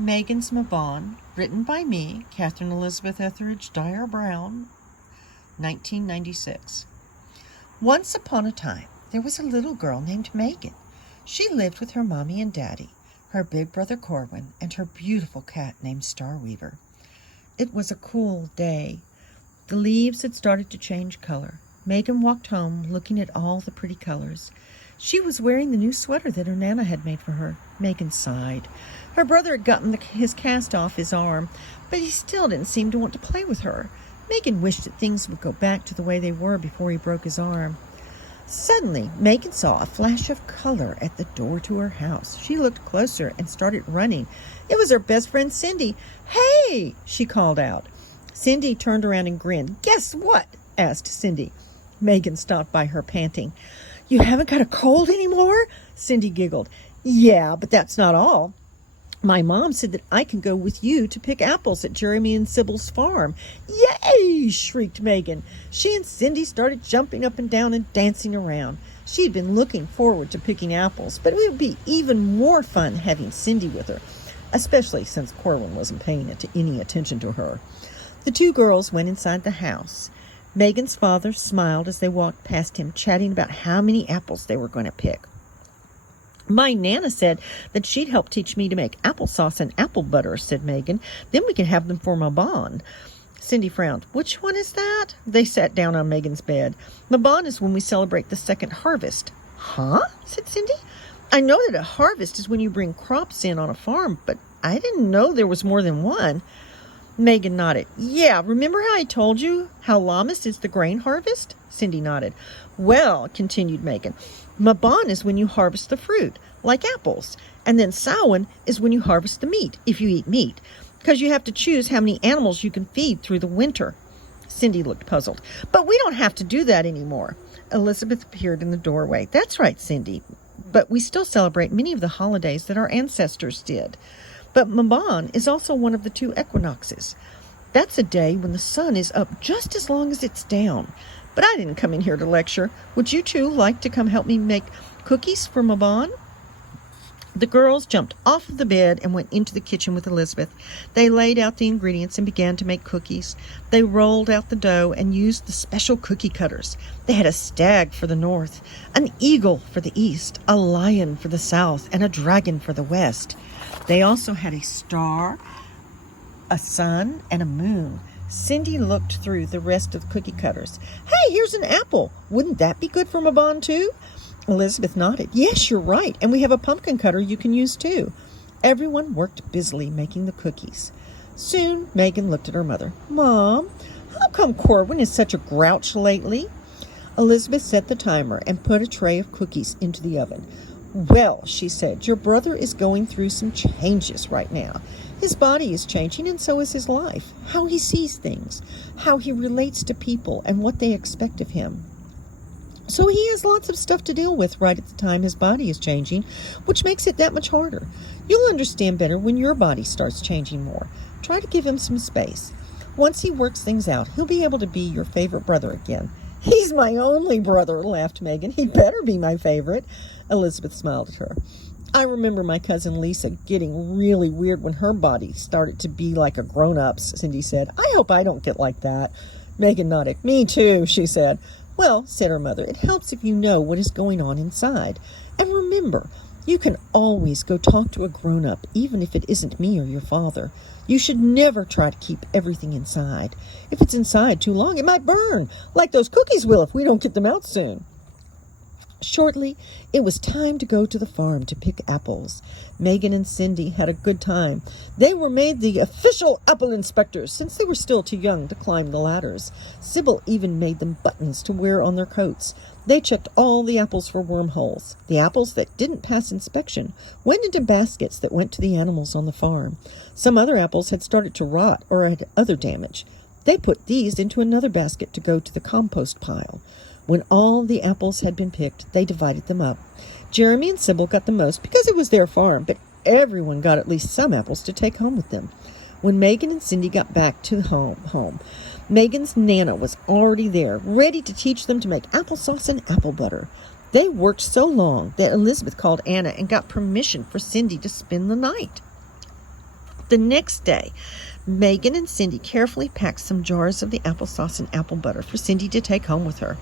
Meagan's Mabon, written by me, Kathryn Elizabeth Etheridge Dyer Brown, 1996. Once upon a time, there was a little girl named Meagan. She lived with her mommy and daddy, her big brother Corwin, and her beautiful cat named Starweaver. It was a cool day. The leaves had started to change color. Meagan walked home, looking at all the pretty colors. She was wearing the new sweater that her Nana had made for her. Meagan sighed. Her brother had gotten his cast off his arm, but he still didn't seem to want to play with her. Meagan wished that things would go back to the way they were before he broke his arm. Suddenly, Meagan saw a flash of color at the door to her house. She looked closer and started running. It was her best friend, Cindy. "Hey!" she called out. Cindy turned around and grinned. "Guess what?" asked Cindy. Meagan stopped by her, panting. "You haven't got a cold anymore?" Cindy giggled. "Yeah, but that's not all. My mom said that I can go with you to pick apples at Jeremy and Sybil's farm." "Yay!" shrieked Meagan. She and Cindy started jumping up and down and dancing around. She had been looking forward to picking apples, but it would be even more fun having Cindy with her, especially since Corwin wasn't paying any attention to her. The two girls went inside the house. Meagan's father smiled as they walked past him, chatting about how many apples they were going to pick. "My Nana said that she'd help teach me to make applesauce and apple butter," said Meagan. "Then we can have them for Mabon." Cindy frowned. "Which one is that?" They sat down on Meagan's bed. "Mabon is when we celebrate the second harvest." "Huh?" said Cindy. "I know that a harvest is when you bring crops in on a farm, but I didn't know there was more than one." Meagan nodded. "Yeah, remember how I told you how Lammas is the grain harvest?" Cindy nodded. "Well," continued Meagan, "Mabon is when you harvest the fruit, like apples. And then Samhain is when you harvest the meat, if you eat meat, because you have to choose how many animals you can feed through the winter." Cindy looked puzzled. "But we don't have to do that anymore." Elizabeth appeared in the doorway. "That's right, Cindy, but we still celebrate many of the holidays that our ancestors did. But Mabon is also one of the two equinoxes. That's a day when the sun is up just as long as it's down. But I didn't come in here to lecture. Would you two like to come help me make cookies for Mabon?" The girls jumped off of the bed and went into the kitchen with Elizabeth. They laid out the ingredients and began to make cookies. They rolled out the dough and used the special cookie cutters. They had a stag for the north, an eagle for the east, a lion for the south, and a dragon for the west. They also had a star, a sun, and a moon. Cindy looked through the rest of the cookie cutters. "Hey, here's an apple. Wouldn't that be good for Mabon too?" Elizabeth nodded. "Yes, you're right. And we have a pumpkin cutter you can use too." Everyone worked busily making the cookies. Soon, Meagan looked at her mother. "Mom, how come Corwin is such a grouch lately?" Elizabeth set the timer and put a tray of cookies into the oven. "Well," she said, "your brother is going through some changes right now. His body is changing, and so is his life. How he sees things, how he relates to people, and what they expect of him. So he has lots of stuff to deal with right at the time his body is changing, which makes it that much harder. You'll understand better when your body starts changing more. Try to give him some space. Once he works things out, he'll be able to be your favorite brother again." "He's my only brother," laughed Meagan. "He better be my favorite." Elizabeth smiled at her. "I remember my cousin Lisa getting really weird when her body started to be like a grown-up's," Cindy said. "I hope I don't get like that." Meagan nodded. "Me too," she said. "Well," said her mother, "it helps if you know what is going on inside. And remember, you can always go talk to a grown-up, even if it isn't me or your father. You should never try to keep everything inside. If it's inside too long, it might burn, like those cookies will if we don't get them out soon." Shortly, it was time to go to the farm to pick apples. Meagan and Cindy had a good time. They were made the official apple inspectors since they were still too young to climb the ladders. Sybil even made them buttons to wear on their coats. They checked all the apples for wormholes. The apples that didn't pass inspection went into baskets that went to the animals on the farm. Some other apples had started to rot or had other damage. They put these into another basket to go to the compost pile. When all the apples had been picked, they divided them up. Jeremy and Sybil got the most because it was their farm, but everyone got at least some apples to take home with them. When Meagan and Cindy got back to home, Meagan's Nana was already there, ready to teach them to make applesauce and apple butter. They worked so long that Elizabeth called Anna and got permission for Cindy to spend the night. The next day, Meagan and Cindy carefully packed some jars of the applesauce and apple butter for Cindy to take home with her.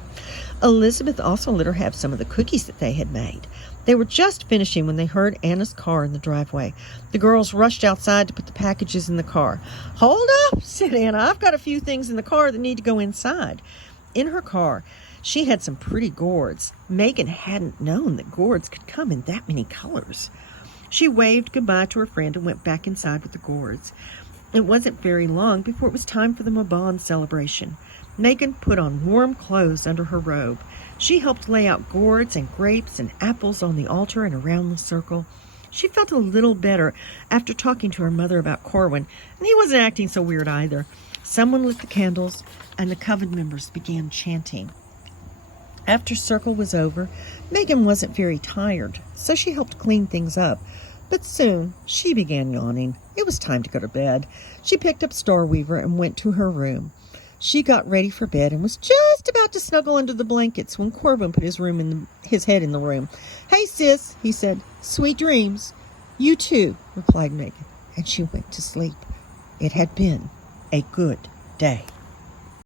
Elizabeth also let her have some of the cookies that they had made. They were just finishing when they heard Anna's car in the driveway. The girls rushed outside to put the packages in the car. "Hold up," said Anna. "I've got a few things in the car that need to go inside." In her car, she had some pretty gourds. Meagan hadn't known that gourds could come in that many colors. She waved goodbye to her friend and went back inside with the gourds. It wasn't very long before it was time for the Mabon celebration. Meagan put on warm clothes under her robe. She helped lay out gourds and grapes and apples on the altar and around the circle. She felt a little better after talking to her mother about Corwin, and he wasn't acting so weird either. Someone lit the candles, and the coven members began chanting. After circle was over, Meagan wasn't very tired, so she helped clean things up. But soon she began yawning. It was time to go to bed. She picked up Starweaver and went to her room. She got ready for bed and was just about to snuggle under the blankets when Corwin put his head in the room. "Hey, sis," he said. "Sweet dreams." "You too," replied Meagan, and she went to sleep. It had been a good day.